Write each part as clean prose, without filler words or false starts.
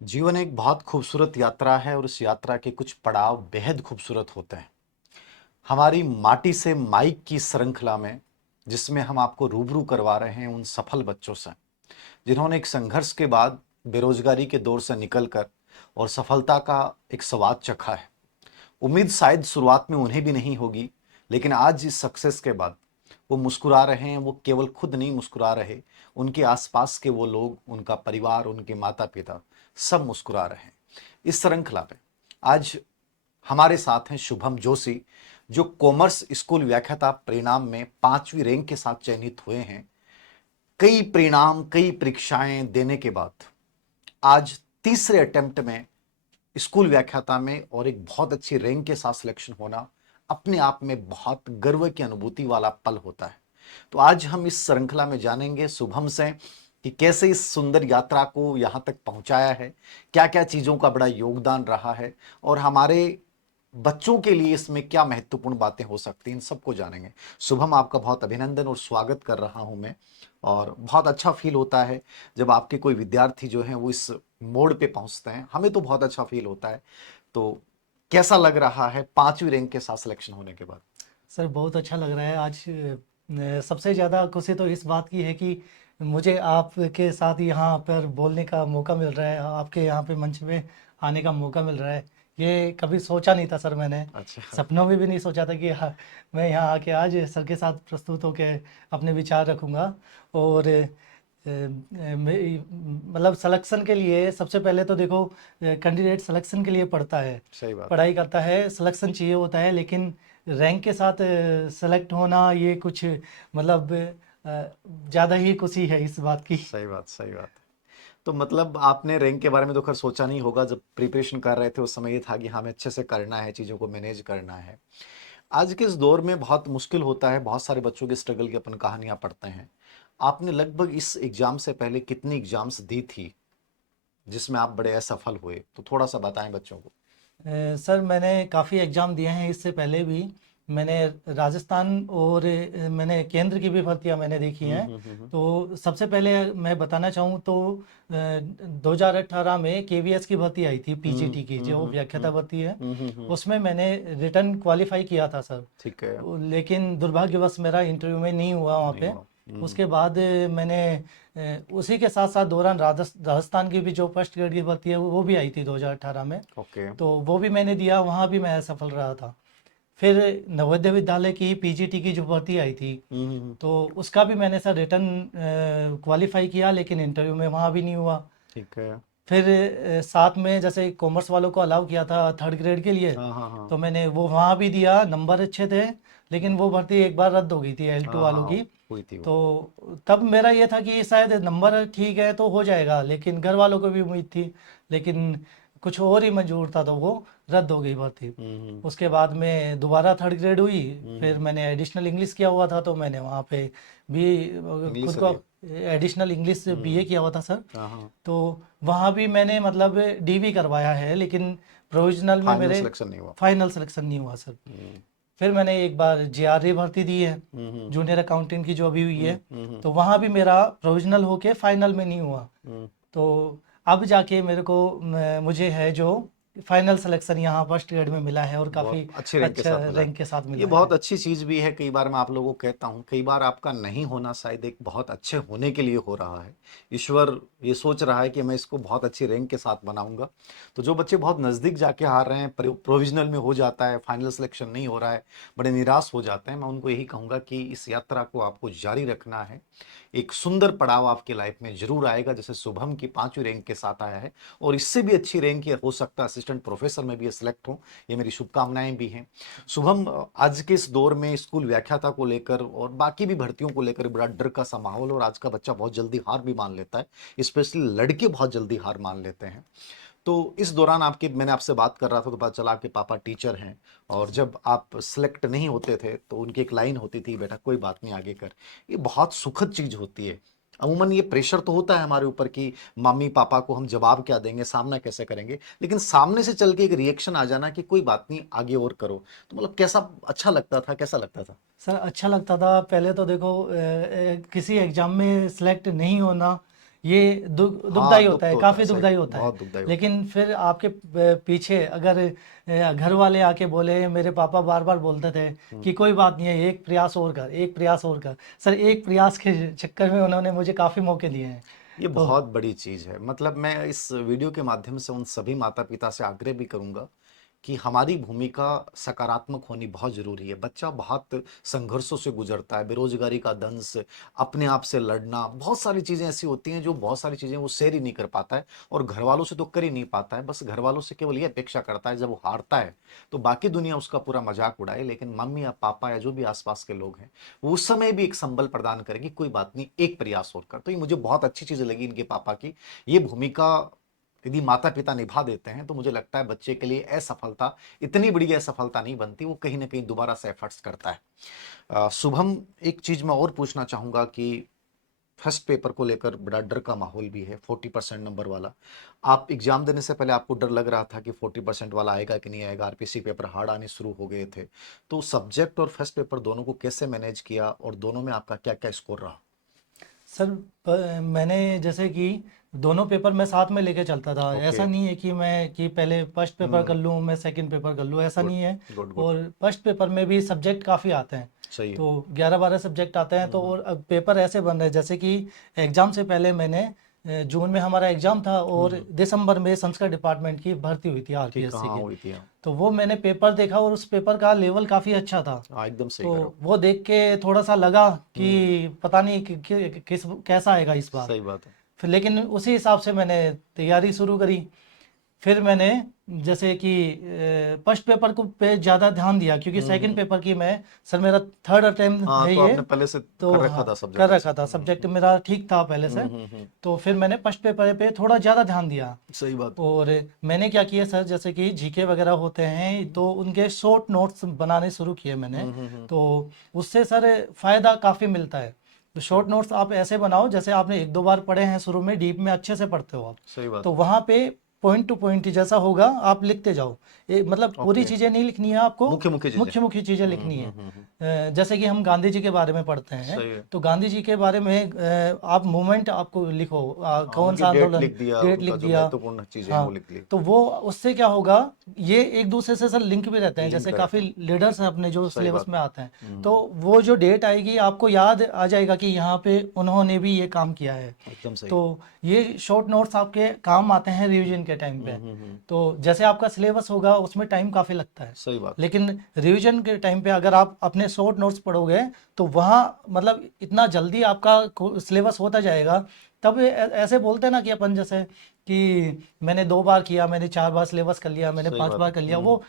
जीवन एक बहुत खूबसूरत यात्रा है और इस यात्रा के कुछ पड़ाव बेहद खूबसूरत होते हैं। हमारी माटी से माइक की श्रृंखला में जिसमें हम आपको रूबरू करवा रहे हैं उन सफल बच्चों से जिन्होंने एक संघर्ष के बाद बेरोजगारी के दौर से निकलकर और सफलता का एक स्वाद चखा है। उम्मीद शायद शुरुआत में उन्हें भी नहीं होगी, लेकिन आज इस सक्सेस के बाद वो मुस्कुरा रहे हैं। वो केवल खुद नहीं मुस्कुरा रहे, उनके आसपास के वो लोग, उनका परिवार, उनके माता पिता सब मुस्कुरा रहे हैं। इस श्रृंखला पे आज हमारे साथ हैं शुभम जोशी, जो कॉमर्स स्कूल व्याख्याता परिणाम में 5वीं रैंक के साथ चयनित हुए हैं। कई परिणाम, कई परीक्षाएं देने के बाद आज तीसरे अटेम्प्ट में स्कूल व्याख्याता में और एक बहुत अच्छी रैंक के साथ सिलेक्शन होना अपने आप में बहुत गर्व की अनुभूति वाला पल होता है। तो आज हम इस श्रृंखला में जानेंगे शुभम से कि कैसे इस सुंदर यात्रा को यहाँ तक पहुँचाया है, क्या क्या चीज़ों का बड़ा योगदान रहा है और हमारे बच्चों के लिए इसमें क्या महत्वपूर्ण बातें हो सकती हैं, इन सबको जानेंगे। शुभम, आपका बहुत अभिनंदन और स्वागत कर रहा हूं मैं। और बहुत अच्छा फील होता है जब आपके कोई विद्यार्थी जो हैं वो इस मोड़ पे पहुंचते हैं, हमें तो बहुत अच्छा फील होता है। तो कैसा लग रहा है 5वीं रैंक के साथ सिलेक्शन होने के बाद? सर बहुत अच्छा लग रहा है आज। सबसे ज़्यादा खुशी तो इस बात की है कि मुझे आपके साथ यहाँ पर बोलने का मौका मिल रहा है, आपके यहाँ पे मंच में आने का मौका मिल रहा है। ये कभी सोचा नहीं था सर, मैंने अच्छा। सपनों में भी नहीं सोचा था कि मैं यहाँ आके आज सर के साथ प्रस्तुत होकर अपने विचार रखूँगा। और मतलब सिलेक्शन के लिए सबसे पहले तो देखो, कैंडिडेट सिलेक्शन के लिए पढ़ता है, सही बात। पढ़ाई करता है, सिलेक्शन चाहिए होता है, लेकिन रैंक के साथ सेलेक्ट होना ये कुछ मतलब ज़्यादा ही खुशी है इस बात की। सही बात, सही बात। तो मतलब आपने रैंक के बारे में तो खैर सोचा नहीं होगा, जब प्रिपरेशन कर रहे थे उस समय ये था कि हमें अच्छे से करना है, चीज़ों को मैनेज करना है। आज के इस दौर में बहुत मुश्किल होता है, बहुत सारे बच्चों के स्ट्रगल की अपन कहानियां पढ़ते हैं। आपने लगभग इस एग्जाम से पहले कितनी एग्जाम्स दी थी जिसमें आप बड़े असफल हुए? तो थोड़ा सा बताएं बच्चों को। सर मैंने काफ़ी एग्ज़ाम दिए हैं इससे पहले भी। मैंने राजस्थान और मैंने केंद्र की भी भर्तियां मैंने देखी हैं। हम्म। तो सबसे पहले मैं बताना चाहूँ तो 2018 में केवीएस की भर्ती आई थी, पीजीटी की जो व्याख्याता भर्ती है। हम्म। उसमें मैंने रिटर्न क्वालिफाई किया था सर। ठीक है। लेकिन दुर्भाग्यवश मेरा इंटरव्यू में नहीं हुआ वहाँ नहीं पे। हुआ। उसके बाद मैंने उसी के साथ साथ दौरान राजस्थान की भी जो फर्स्ट ग्रेड की भर्ती है वो भी आई थी 2018 में। ओके। तो वो भी मैंने दिया, वहाँ भी मैं सफल रहा था। फिर नवोदय विद्यालय की पीजीटी की जो भर्ती आई थी, हम्म। तो उसका भी मैंने सर रिटर्न क्वालिफाई किया, लेकिन इंटरव्यू में वहाँ भी नहीं हुआ। ठीक है। फिर साथ में जैसे कॉमर्स वालों को अलाउ किया था थर्ड ग्रेड के लिए, हाँ हाँ हाँ। तो मैंने वो वहाँ भी दिया, नंबर अच्छे थे। लेकिन वो भर्ती एक बार रद्द हो गई थी L2 हाँ हाँ वालों हाँ, की। हुई थी वो। तो तब मेरा ये था कि शायद नंबर ठीक है तो हो जाएगा, लेकिन घर वालों को भी उम्मीद थी, लेकिन कुछ और ही मंजूर था, तो वो रद्द हो गई भर्ती। हम्म। उसके बाद में दोबारा थर्ड ग्रेड हुई। फिर हम्म। मैंने एडिशनल इंग्लिश किया हुआ था, तो मैंने वहाँ पे भी इंग्लिश खुद से को दिया। एडिशनल इंग्लिश बीए किया हुआ था सर। हाँ हाँ। तो वहाँ भी मैंने मतलब डीवी करवाया है, लेकिन प्रोविजनल में फाइनल मेरे सिलेक्शन नहीं हुआ। फाइनल सिलेक्शन नहीं हुआ सर। हम्म फिर मैंने एक बार जेआरई भर्ती दी है, हम्म जूनियर अकाउंटेंट की जो अभी हुई है। हम्म। तो वहाँ भी मेरा प्रोविजनल होके फाइनल में नहीं हुआ। हम्म। तो अब जाके मेरे को मुझे है जो फाइनल सिलेक्शन यहाँ फर्स्ट ग्रेड में मिला है, और बहुत काफ़ी अच्छे रैंक के अच्छा साथ मिला है। रैंक के साथ ये मिला बहुत है। अच्छी चीज़ भी है। कई बार मैं आप लोगों को कहता हूँ, कई बार आपका नहीं होना शायद एक बहुत अच्छे होने के लिए हो रहा है। ईश्वर ये सोच रहा है कि मैं इसको बहुत अच्छी रैंक के साथ बनाऊंगा। तो जो बच्चे बहुत नज़दीक जाके हार रहे हैं, प्रोविजनल में हो जाता है, फाइनल सिलेक्शन नहीं हो रहा है, बड़े निराश हो जाते हैं, मैं उनको यही कहूँगा कि इस यात्रा को आपको जारी रखना है। एक सुंदर पड़ाव आपकी लाइफ में जरूर आएगा, जैसे शुभम की 5वीं रैंक के साथ आया है। और इससे भी अच्छी रैंक ये हो सकता है असिस्टेंट प्रोफेसर में भी सिलेक्ट हो, ये मेरी शुभकामनाएं भी हैं। शुभम, आज के इस दौर में स्कूल व्याख्याता को लेकर और बाकी भी भर्तियों को लेकर बड़ा डर का सा माहौल, और आज का बच्चा बहुत जल्दी हार भी मान लेता है, स्पेशली लड़के बहुत जल्दी हार मान लेते हैं। तो इस दौरान आपके, मैंने आपसे बात कर रहा था तो पता चला आपके पापा टीचर हैं, जी और सर। जब आप सिलेक्ट नहीं होते थे तो उनकी एक लाइन होती थी, बेटा कोई बात नहीं, आगे कर। ये बहुत सुखद चीज होती है। अमूमन ये प्रेशर तो होता है हमारे ऊपर कि मम्मी पापा को हम जवाब क्या देंगे, सामना कैसे करेंगे, लेकिन सामने से चल के एक रिएक्शन आ जाना कि कोई बात नहीं, आगे और करो, तो मतलब कैसा अच्छा लगता था, कैसा लगता था? सर अच्छा लगता था। पहले तो देखो किसी एग्ज़ाम में सेलेक्ट नहीं होना, ये हाँ दुखदाई दुख होता है, तो होता है, काफ़ी सही, दुखदाई होता है। बहुत दुखदाई होता लेकिन फिर आपके पीछे अगर घर वाले आके बोले, मेरे पापा बार बार बोलते थे है। कि कोई बात नहीं है, एक प्रयास और कर, एक प्रयास और कर। सर एक प्रयास के चक्कर में उन्होंने मुझे काफ़ी मौके दिए हैं। ये तो बहुत बड़ी चीज है। मतलब मैं इस वीडियो के माध्यम से उन सभी माता पिता से आग्रह भी करूंगा कि हमारी भूमिका सकारात्मक होनी बहुत जरूरी है। बच्चा बहुत संघर्षों से गुजरता है, बेरोजगारी का दंश, अपने आप से लड़ना, बहुत सारी चीजें ऐसी होती हैं जो बहुत सारी चीजें वो शेयर ही नहीं कर पाता है और घर वालों से तो कर ही नहीं पाता है। बस घर वालों से केवल ये अपेक्षा करता है जब वो हारता है तो बाकी दुनिया उसका पूरा मजाक उड़ाए, लेकिन मम्मी या पापा या जो भी आसपास के लोग हैं वो उस समय भी एक संबल प्रदान करेंगे, कोई बात नहीं, एक प्रयास और कर। तो ये मुझे बहुत अच्छी चीज लगी इनके पापा की। ये भूमिका यदि माता पिता निभा देते हैं तो मुझे लगता है बच्चे के लिए असफलता इतनी बड़ी असफलता नहीं बनती, वो कहीं ना कहीं दोबारा से एफर्ट्स करता है। शुभम, एक चीज मैं और पूछना चाहूंगा कि फर्स्ट पेपर को लेकर बड़ा डर का माहौल भी है, 40% नंबर वाला। आप एग्जाम देने से पहले आपको डर लग रहा था कि 40% वाला आएगा कि नहीं आएगा, आरपीसी पेपर हार्ड आने शुरू हो गए थे, तो सब्जेक्ट और फर्स्ट पेपर दोनों को कैसे मैनेज किया और दोनों में आपका क्या क्या स्कोर रहा? सर मैंने जैसे कि दोनों पेपर मैं साथ में लेके चलता था। ओके। ऐसा नहीं है कि मैं कि पहले फर्स्ट पेपर कर हम्म। लूँ, मैं सेकंड पेपर कर लूँ, ऐसा गुड, नहीं है। Good, good. और फर्स्ट पेपर में भी सब्जेक्ट काफ़ी आते हैं, सही है। तो 11-12 सब्जेक्ट आते हैं। तो और अब पेपर ऐसे बन रहे हैं जैसे कि एग्ज़ाम से पहले मैंने जून में हमारा एग्ज़ाम था और हम्म। दिसंबर में संस्कृत डिपार्टमेंट की भर्ती हुई थी ठीक, आरपीएससी कहाँ की। हुई थी? हाँ। तो वो मैंने पेपर देखा और उस पेपर का लेवल काफ़ी अच्छा था। हाँ, एकदम सही तो करो। वो देख के थोड़ा सा लगा हम्म। कि पता नहीं किस कैसा आएगा इस बार। सही बात है। फिर लेकिन उसी हिसाब से मैंने तैयारी शुरू करी। फिर मैंने जैसे कि फर्स्ट पेपर को पे ज़्यादा ध्यान दिया, क्योंकि सेकंड हम्म। पेपर की मैं, सर मेरा थर्ड अटेम्प्ट हाँ, है तो ये। आपने पहले से तो कर रखा हाँ, था कर सब्जेक्ट अच्छा। रखा था, सब्जेक्ट मेरा ठीक था पहले से। हम्म। तो फिर मैंने फर्स्ट पेपर पे थोड़ा ज़्यादा ध्यान दिया। सही बात है। और मैंने क्या किया सर, जैसे कि जीके वगैरह होते हैं तो उनके शॉर्ट नोट्स बनाने शुरू किए मैंने। हम्म। तो उससे सर फ़ायदा काफ़ी मिलता है। तो सही, शॉर्ट नोट्स आप ऐसे बनाओ जैसे आपने एक दो बार पढ़े हैं, शुरू में डीप में अच्छे से पढ़ते हो आप। सही बात तो है। वहाँ पे पॉइंट टू पॉइंट जैसा होगा आप लिखते जाओ। मतलब पूरी ओके। चीज़ें नहीं लिखनी है आपको, मुख्य मुख्य चीजें। मुख्य मुख्य चीज़ें लिखनी है। जैसे कि हम गांधी जी के बारे में पढ़ते हैं, सही है। तो गांधी जी के बारे में आप मूवमेंट आपको लिखो, हाँ, कौन उनकी सा डेट आंदोलन, लिख दिया, डेट उनका लिख जो दिया। महत्वपूर्ण चीजें हैं वो हाँ, लिख ली। तो वो उससे क्या होगा, ये एक दूसरे से सर लिंक भी रहते हैं, जैसे लिंक रहते काफ़ी हैं। लीडर्स हैं अपने जो सही सिलेबस बात में है। आते हैं। तो वो जो डेट आएगी आपको याद आ जाएगा कि यहाँ पे उन्होंने भी ये काम किया है। एकदम सही। तो ये शॉर्ट नोट्स आपके काम आते हैं रिवीजन के टाइम पे। तो जैसे आपका सिलेबस होगा उसमें टाइम काफ़ी लगता है, सही बात है। लेकिन रिवीजन के टाइम पे अगर आप अपने शॉर्ट नोट्स पढ़ोगे तो वहाँ मतलब इतना जल्दी आपका सिलेबस होता जाएगा। तब ऐसे बोलते हैं ना कि अपन जैसे कि मैंने 2 बार किया, मैंने 4 बार सिलेबस कर लिया, मैंने सही 5 बार बात कर है। लिया, वो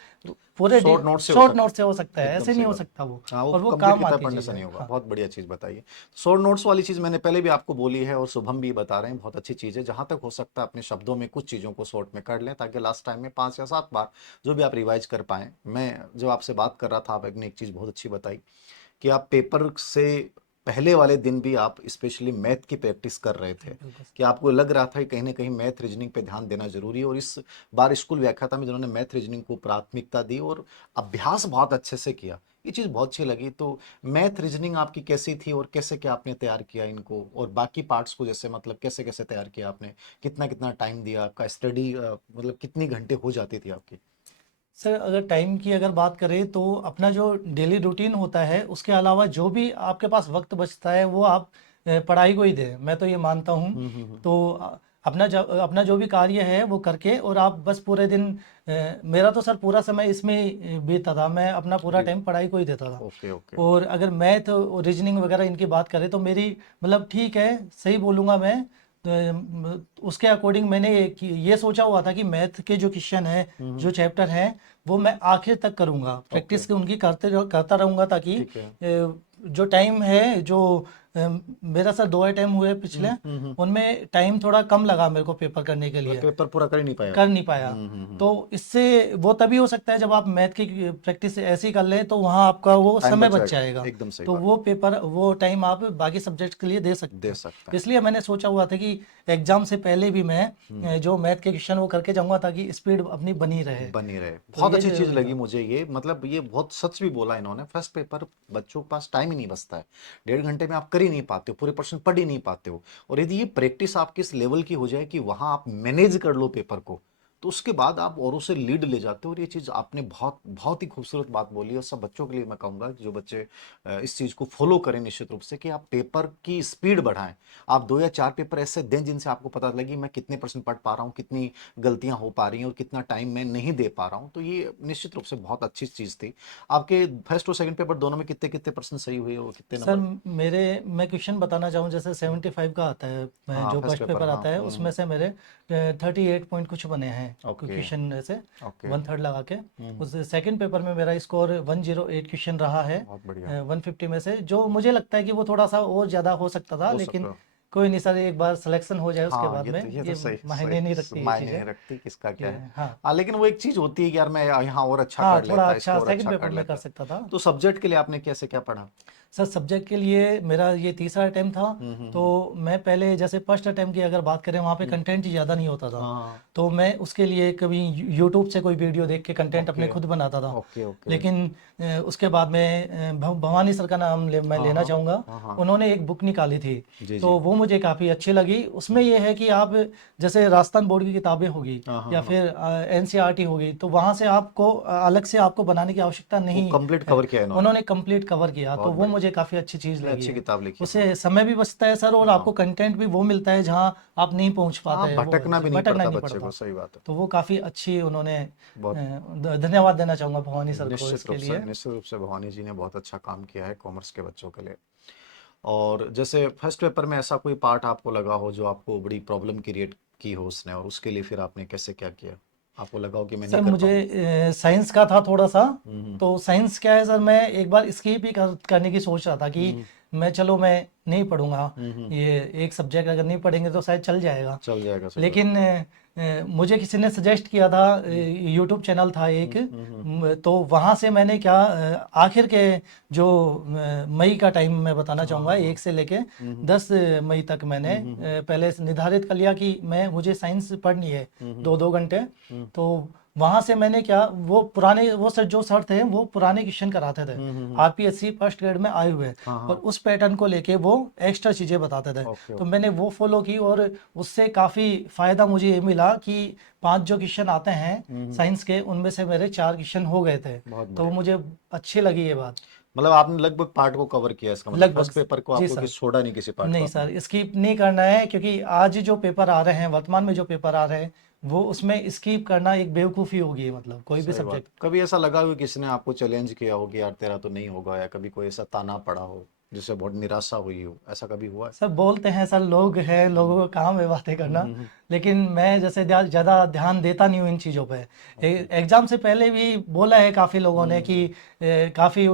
पूरे शॉर्ट नोट से हो शॉर्ट सकता नोट से हो सकता है। है, एकदम ऐसे नहीं सही हो बात सकता वो। है। हाँ, वो और वो कंप्लीट काम किताब आती पढ़ने चीज़ से है। नहीं होगा। हाँ बहुत बढ़िया चीज़ बताइए। शॉर्ट नोट्स वाली चीज़ मैंने पहले भी आपको बोली है और शुभम भी बता रहे हैं, बहुत अच्छी चीज़ है। जहाँ तक हो सकता है अपने शब्दों में कुछ चीज़ों को शॉर्ट में कर लें ताकि लास्ट टाइम में 5 या 7 बार जो भी आप रिवाइज कर पाएं। मैं जब आपसे बात कर रहा था, आपने एक चीज़ बहुत अच्छी बताई कि आप पेपर से पहले वाले दिन भी आप स्पेशली मैथ की प्रैक्टिस कर रहे थे, बिल्कुल। कि आपको लग रहा था कि कहीं ना कहीं मैथ रीजनिंग पे ध्यान देना जरूरी है। और इस बार स्कूल व्याख्याता में जिन्होंने मैथ रीजनिंग को प्राथमिकता दी और अभ्यास बहुत अच्छे से किया, ये चीज़ बहुत अच्छी लगी। तो मैथ रीजनिंग आपकी कैसी थी और कैसे क्या आपने तैयार किया इनको, और बाकी पार्ट्स को जैसे मतलब कैसे कैसे तैयार किया आपने, कितना कितना टाइम दिया, आपका स्टडी मतलब कितनी घंटे हो जाती थी आपकी? सर अगर टाइम की अगर बात करें तो अपना जो डेली रूटीन होता है उसके अलावा जो भी आपके पास वक्त बचता है वो आप पढ़ाई को ही दें, मैं तो ये मानता हूँ। तो अपना जो भी कार्य है वो करके और आप बस पूरे दिन, मेरा तो सर पूरा समय इसमें ही बीतता था, मैं अपना पूरा जी। टाइम पढ़ाई को ही देता था। Okay, okay. और अगर मैथ और रीजनिंग वगैरह इनकी बात करें तो मेरी मतलब ठीक है, सही बोलूँगा मैं, उसके अकॉर्डिंग मैंने ये सोचा हुआ था कि मैथ के जो क्वेश्चन है, जो चैप्टर हैं, वो मैं आखिर तक करूँगा, ओके। प्रैक्टिस उनकी करता रहूँगा, ताकि ठीक है। जो टाइम है जो मेरा सर 2 अटेम्प्ट हुए पिछले, उनमें टाइम थोड़ा कम लगा मेरे को पेपर करने के मतलब लिए, पेपर पूरा कर ही नहीं पाया आप? कर नहीं पाया। तो इससे वो तभी हो सकता है जब आप मैथ की प्रैक्टिस ऐसी कर लें तो वहाँ आपका वो टाइम समय बच बच जाएगा। जाएगा। एकदम सही तो बात। वो पेपर, वो टाइम आप बाकी सब्जेक्ट के लिए दे सकते दे हैं। सकते हैं। इसलिए मैंने सोचा हुआ था कि एग्जाम से पहले भी मैं जो मैथ के क्वेश्चन वो करके जाऊंगा ताकि स्पीड अपनी बनी रहे। बनी रहे। तो बहुत ये अच्छी चीज जरूरी लगी था। मुझे ये, मतलब ये बहुत सच भी बोला इन्होंने। फर्स्ट पेपर बच्चों के पास टाइम ही नहीं बचता है, 1.5 घंटे में आप कर कर ही नहीं पाते हो, पूरे प्रश्न पढ़ ही नहीं पाते हो। और यदि ये प्रैक्टिस आपके इस लेवल की हो जाए कि वहां आप मैनेज कर लो पेपर को, तो उसके बाद आप औरों से लीड ले जाते हो। और ये चीज़ आपने बहुत बहुत ही खूबसूरत बात बोली, और सब बच्चों के लिए मैं कहूँगा कि जो बच्चे इस चीज़ को फॉलो करें निश्चित रूप से, कि आप पेपर की स्पीड बढ़ाएं। आप 2 या 4 पेपर ऐसे दें जिनसे आपको पता लगे मैं कितने परसेंट पढ़ पा रहा हूँ, कितनी गलतियां हो पा रही हैं और कितना टाइम मैं नहीं दे पा रहा हूँ। तो ये निश्चित रूप से बहुत अच्छी चीज़ थी। आपके फर्स्ट और सेकंड पेपर दोनों में कितने कितने परसेंट सही हुए और कितने सर नंबर? मेरे मैं क्वेश्चन बताना चाहूँ, जैसे 75 का आता है, हाँ, जो फर्स्ट फर्स्ट पेपर, पेपर हाँ। आता है उसमें से मेरे 38 पॉइंट कुछ बने हैं ओके। क्वेश्चन से, ओके। 1/3 लगा के। हम्म। उस सेकंड पेपर में मेरा स्कोर 108 क्वेश्चन रहा है, बहुत बढ़िया। 150 में से, जो मुझे लगता है कि वो थोड़ा सा और ज़्यादा हो सकता था, हो लेकिन सकता। कोई नहीं सर, एक बार सिलेक्शन हो जाए उसके हाँ, बाद में ये तो ये सही मायने नहीं सही रखती ये मायने चीज़ें नहीं रखती किसका कि क्या है। हाँ। हाँ, लेकिन वो एक चीज होती है कि यार मैं यहाँ और अच्छा हाँ, कर थोड़ा लेता, अच्छा इसको और सेकंड अच्छा पेपर कर में कर लेता। सकता था। तो सब्जेक्ट के लिए आपने कैसे क्या पढ़ा? सर सब्जेक्ट के लिए मेरा ये तीसरा अटेम्प्ट था। तो हम्म। मैं पहले जैसे फर्स्ट अटेम्प्ट की अगर बात करें, वहाँ पे हम्म। कंटेंट ज़्यादा नहीं होता था। हाँ। तो मैं उसके लिए कभी यूट्यूब से कोई वीडियो देख के कंटेंट अपने ओके। खुद बनाता था। ओके। ओके। लेकिन उसके बाद में भवानी सर का नाम मैं हाँ लेना हाँ चाहूँगा। हाँ हाँ। उन्होंने एक बुक निकाली थी, जी तो जी। वो मुझे काफ़ी अच्छी लगी। उसमें ये है कि आप जैसे राजस्थान बोर्ड की किताबें होगी हाँ हाँ या हाँ। फिर एनसीईआरटी होगी, तो वहाँ से आपको अलग से आपको बनाने की आवश्यकता वो नहीं कंप्लीट है। कवर किया है इन्होंने। उन्होंने कंप्लीट कवर किया, तो बहुत वो बढ़िया। मुझे काफ़ी अच्छी चीज़ नहीं, लगी अच्छी है। किताब लिखी है उससे इन्होंने। समय भी बचता है सर, और आपको हाँ कंटेंट भी वो मिलता है जहाँ आप नहीं पहुँच हाँ, पाते हैं, वो भटकना भी नहीं भटकना पड़ता नहीं बच्चे को, पड़ता। सही बात है। तो वो काफ़ी अच्छी उन्होंने बहुत। धन्यवाद देना चाहूँगा भवानी सर को निश्चित इसके रूप से, लिए। निश्चित रूप से भवानी जी ने बहुत अच्छा काम किया है कॉमर्स के बच्चों के लिए। और जैसे फर्स्ट पेपर में ऐसा कोई पार्ट आपको लगा हो जो आपको बड़ी प्रॉब्लम क्रिएट की हो उसने, और उसके लिए फिर आपने कैसे क्या किया? आपको लगा हो कि मैं नहीं सर कर मुझे पाऊंगा? साइंस का था थोड़ा सा। हम्म। तो साइंस क्या है सर, मैं एक बार स्किप ही करने की सोच रहा था कि हम्म। मैं नहीं पढ़ूंगा। हम्म। ये एक सब्जेक्ट अगर नहीं पढ़ेंगे तो शायद चल जाएगा। चल जाएगा, सही बात। लेकिन मुझे किसी ने सजेस्ट किया था, हम्म। यूट्यूब चैनल था एक, हम्म। तो वहाँ से मैंने क्या आखिर के जो मई का टाइम मैं बताना हाँ चाहूँगा, हाँ हाँ। 1 से लेके हम्म। 10 मई तक मैंने पहले से निर्धारित कर लिया कि मुझे साइंस पढ़नी है हम्म। 2-2 घंटे। हम्म। तो वहाँ से मैंने क्या, वो पुराने वो सर जो सर थे वो पुराने क्वेश्चन कराते थे, हम्म। आरपीएससी फर्स्ट ग्रेड में आए हुए, हाँ और हाँ। उस पैटर्न को लेके वो एक्स्ट्रा चीज़ें बताते थे। ओके तो ओके। मैंने वो फॉलो की, और उससे काफ़ी फ़ायदा मुझे ये मिला कि 5 जो क्वेश्चन आते हैं साइंस के, उनमें से मेरे 4 क्वेश्चन हो गए थे। बहुत तो बढ़िया। मुझे अच्छी लगी ये बात। मतलब आपने लगभग पार्ट को कवर किया, इसका मतलब लगभग। फर्स्ट पेपर को जी आपको सर। किसी छोड़ा नहीं, किसी पार्ट को नहीं आपने? सर, स्किप नहीं करना है, क्योंकि आज जो पेपर आ रहे हैं, वर्तमान में जो पेपर आ रहे हैं, वो उसमें स्किप करना एक बेवकूफ़ी होगी, मतलब कोई भी सही बात। सब्जेक्ट। कभी ऐसा लगा हो कि किसी ने आपको चैलेंज किया हो कि यार तेरा तो नहीं होगा, या कभी कोई ऐसा ताना पड़ा हो जिससे बहुत निराशा हुई हो, ऐसा कभी हुआ है? सर बोलते हैं सर, लोग हैं, लोगों का काम है बातें करना। लेकिन मैं जैसे ज़्यादा ध्यान देता नहीं हूँ इन चीज़ों पे। ओके। एग्ज़ाम से पहले भी बोला है काफ़ी लोगों ने कि काफ़ी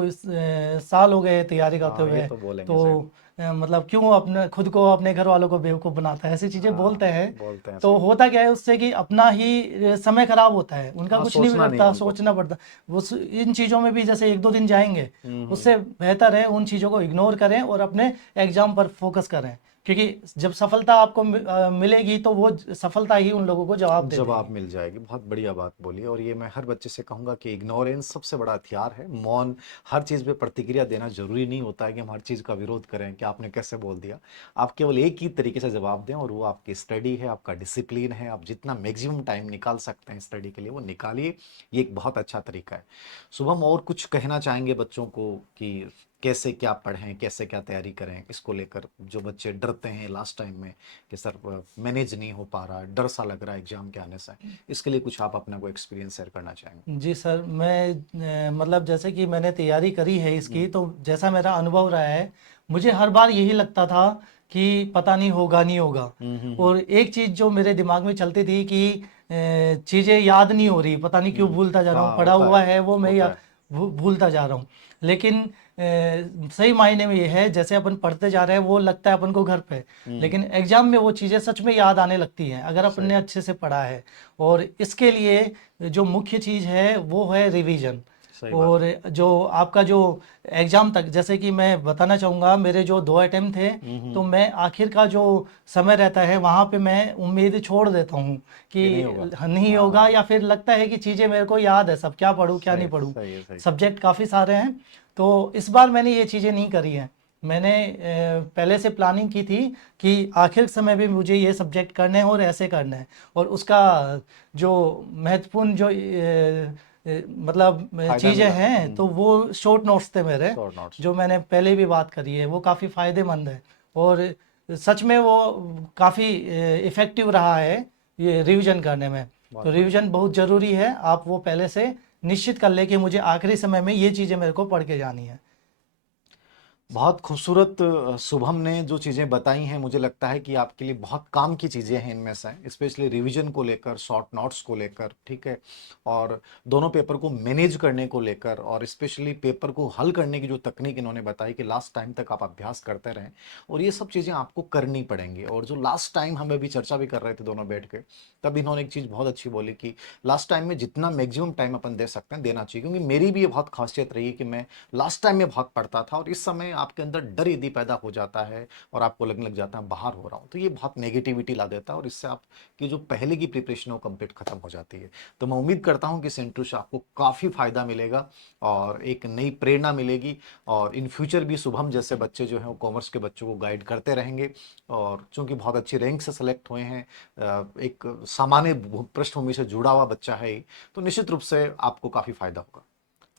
साल हो गए तैयारी करते हाँ, ये हुए, तो बोलेंगे, तो सही। मतलब क्यों अपने खुद को अपने घर वालों को बेवकूफ़ बनाता है, ऐसी चीज़ें बोलते हाँ, हैं। बोलते हैं, तो सही। होता क्या है उससे कि अपना ही समय खराब होता है, उनका हाँ, कुछ नहीं सोचना नहीं है बिगड़ता, उनको। सोचना पड़ता। इन चीज़ों में भी जैसे 1-2 दिन जाएंगे, हम्म। उससे बेहतर है उन चीज़ों को इग्नोर करें और अपने एग्जाम पर फोकस करें। क्योंकि जब सफलता आपको मिलेगी, तो वो सफलता ही उन लोगों को जवाब दे जवाब देगी। मिल जाएगी। बहुत बढ़िया बात बोली। और ये मैं हर बच्चे से कहूंगा कि इग्नोरेंस सबसे बड़ा हथियार है। मौन, हर चीज़ पे प्रतिक्रिया देना जरूरी नहीं होता है कि हम हर चीज़ का विरोध करें कि आपने कैसे बोल दिया। आप केवल एक ही तरीके से जवाब दें, और वो आपकी स्टडी है, आपका डिसिप्लिन है। आप जितना मैक्सिमम टाइम निकाल सकते हैं स्टडी के लिए, वो निकालिए। ये एक बहुत अच्छा तरीका है। शुभम, और कुछ कहना चाहेंगे बच्चों को कि कैसे क्या पढ़ें, कैसे क्या तैयारी करें इसको लेकर? जो बच्चे डरते हैं लास्ट टाइम में कि सर मैनेज नहीं हो पा रहा, डर सा लग रहा है एग्जाम के आने से, इसके लिए कुछ आप अपना कोई एक्सपीरियंस शेयर करना चाहेंगे? जी सर, मैं मतलब जैसे कि मैंने तैयारी करी है इसकी, हम्म। तो जैसा मेरा अनुभव रहा है, मुझे हर बार यही लगता था कि पता नहीं होगा, नहीं होगा। हम्म। और एक चीज़ जो मेरे दिमाग में चलती थी कि चीज़ें याद नहीं हो रही, पता नहीं क्यों भूलता जा रहा हूँ, हाँ, पढ़ा होता है। हुआ है वो मैं होता है। भूलता जा रहा हूँ। लेकिन सही मायने में ये है, जैसे अपन पढ़ते जा रहे हैं वो लगता है अपन को घर पे, हम्म। लेकिन एग्जाम में वो चीज़ें सच में याद आने लगती हैं अगर अपन सही। ने अच्छे से पढ़ा है। और इसके लिए जो मुख्य चीज़ है वो है रिवीजन। सही बात और है। जो आपका जो एग्ज़ाम तक, जैसे कि मैं बताना चाहूँगा, मेरे जो 2 अटेम्प्ट थे, तो हम्म। मैं आखिर का जो समय रहता है वहाँ पे मैं उम्मीद छोड़ देता हूँ कि नहीं होगा। कि नहीं होगा, या हाँ, फिर लगता है कि चीज़ें मेरे को याद है सब, क्या पढूँ क्या नहीं सही पढूँ। सही है, सही। सब्जेक्ट काफ़ी सारे हैं, तो इस बार मैंने ये चीज़ें नहीं करी हैं। मैंने पहले से प्लानिंग की थी कि आखिर समय में मुझे ये सब्जेक्ट करने हैं और ऐसे करना है, और उसका जो महत्वपूर्ण जो मतलब फायदा चीज़ें मिला। हैं तो वो शॉर्ट नोट्स थे मेरे, शॉर्ट नोट्स। जो मैंने पहले भी बात करी है, वो काफ़ी फ़ायदेमंद है। और सच में वो काफ़ी इफ़ेक्टिव रहा है ये रिवीजन करने में। बहुत तो बढ़िया। रिवीजन बहुत ज़रूरी है, आप वो पहले से निश्चित कर ले कि मुझे आखिरी समय में ये चीज़ें मेरे को पढ़ के जानी है। बहुत खूबसूरत शुभम ने जो चीज़ें बताई हैं, मुझे लगता है कि आपके लिए बहुत काम की चीज़ें हैं इनमें से, स्पेशली रिवीजन को लेकर, शॉर्ट नोट्स को लेकर, ठीक है, और दोनों पेपर को मैनेज करने को लेकर, और स्पेशली पेपर को हल करने की जो तकनीक इन्होंने बताई कि लास्ट टाइम तक आप अभ्यास करते रहें, और ये सब चीज़ें आपको करनी पड़ेंगी। और जो लास्ट टाइम हम अभी चर्चा भी कर रहे थे दोनों बैठ के, तब इन्होंने एक चीज़ बहुत अच्छी बोली कि लास्ट टाइम में जितना मैक्सिमम टाइम अपन दे सकते हैं देना चाहिए, क्योंकि मेरी भी ये बहुत खासियत रही है कि मैं लास्ट टाइम में बहुत पढ़ता था, और इस समय आपके अंदर डर यदि पैदा हो जाता है और आपको लगने लग जाता है बाहर हो रहा हूँ, तो ये बहुत नेगेटिविटी ला देता है, और इससे आपकी जो पहले की प्रिपरेशन है वो कंप्लीट खत्म हो जाती है। तो मैं उम्मीद करता हूँ कि इस इंटरव्यू से आपको काफ़ी फायदा मिलेगा और एक नई प्रेरणा मिलेगी, और इन फ्यूचर भी शुभम जैसे बच्चे जो हैं वो कॉमर्स के बच्चों को गाइड करते रहेंगे। और चूंकि बहुत अच्छी रैंक से सेलेक्ट हुए हैं, एक सामान्य पृष्ठभूमि से जुड़ा हुआ बच्चा है ही, तो निश्चित रूप से आपको काफ़ी फायदा होगा।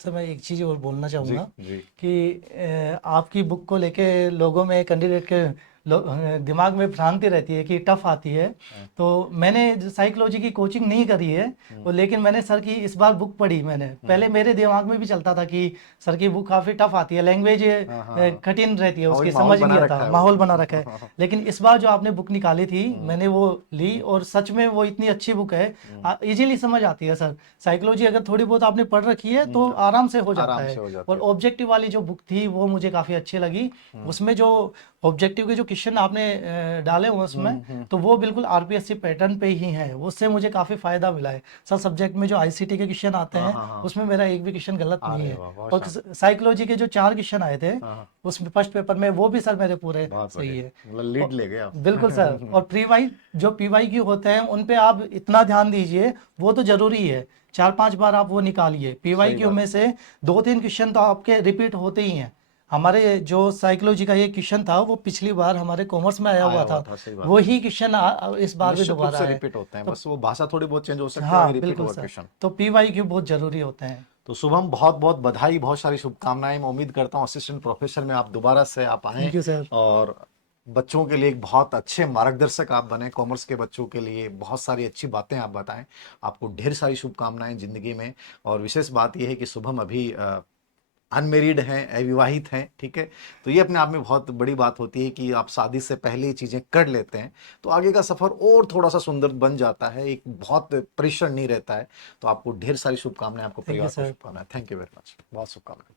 सर मैं एक चीज़ और बोलना जी चाहूँगा जी। कि आपकी बुक को लेके लोगों में, कैंडिडेट के दिमाग में भ्रांति रहती है कि टफ आती है। हाँ। तो मैंने साइकोलॉजी की कोचिंग नहीं करी है, और लेकिन मैंने सर की इस बार बुक पढ़ी। मैंने पहले मेरे दिमाग में भी चलता था कि सर की बुक काफ़ी टफ आती है, लैंग्वेज हाँ हाँ। कठिन रहती है, वही उसकी माहौल समझ बना नहीं रखा आता, है माहौल वो। बना रखा है। लेकिन इस बार जो आपने बुक निकाली थी, मैंने वो ली, और सच में वो इतनी अच्छी बुक है, इजीली समझ आती है सर। साइकोलॉजी अगर थोड़ी बहुत आपने पढ़ रखी है तो आराम से हो जाता आराम है। से हो जाती और है। ऑब्जेक्टिव वाली जो बुक थी वो मुझे काफ़ी अच्छी लगी। उसमें जो ऑब्जेक्टिव के जो क्वेश्चन आपने डाले हुए उसमें, तो वो बिल्कुल आरपीएससी पैटर्न पे ही हैं, उससे मुझे काफ़ी फायदा मिला है। सर सब्जेक्ट में जो आईसीटी के क्वेश्चन आते हाँ हैं हाँ हाँ। उसमें मेरा एक भी क्वेश्चन गलत नहीं अरे है। वाह, बहुत और शानदार। साइकोलॉजी के जो 4 क्वेश्चन आए थे हाँ हाँ। उसमें फर्स्ट पेपर में, वो भी सर मेरे पूरे बहुत सही बढ़िया, है। मतलब लीड और ले गए आप। बिल्कुल सर। और प्री वाई जो पीवाई क्यू होते हैं उन पे आप इतना ध्यान दीजिए, वो तो जरूरी है। 4-5 बार आप वो निकालिए। पीवाई सही क्यू बात। में से 2-3 क्वेश्चन तो आपके रिपीट होते ही हैं। हमारे जो साइकोलॉजी का ये क्वेश्चन था वो पिछली बार हमारे कॉमर्स में आया आया हुआ हुआ था, था, सही बात है। वही क्वेश्चन इस बार भी निश्चित रूप दोबारा से है। रिपीट होते हैं, तो बस वो भाषा थोड़ी बहुत चेंज हो सकती है, बाकी हाँ रिपीट बिल्कुल होगा सर। क्वेश्चन। तो पीवाई क्यू बहुत जरूरी होते हैं। तो शुभम, बहुत बहुत बधाई, बहुत सारी शुभकामनाएं। मैं उम्मीद करता हूँ असिस्टेंट प्रोफेसर में आप दोबारा से आप आएं, थैंक यू सर। और बच्चों के लिए एक बहुत अच्छे मार्गदर्शक आप बने, कॉमर्स के बच्चों के लिए बहुत सारी अच्छी बातें आप बताएं। आपको ढेर सारी शुभकामनाएं जिंदगी में। और विशेष बात यह है कि शुभम अभी अनमेरिड हैं, अविवाहित हैं, ठीक है। तो ये अपने आप में बहुत बड़ी बात होती है कि आप शादी से पहले ये चीज़ें कर लेते हैं, तो आगे का सफ़र और थोड़ा सा सुंदर बन जाता है, एक बहुत प्रेशर नहीं रहता है। तो आपको ढेर सारी शुभकामनाएं, आपको थैंक यू परिवार को सर। शुभकामनाएं। थैंक यू वेरी मच, बहुत शुभकामनाएं।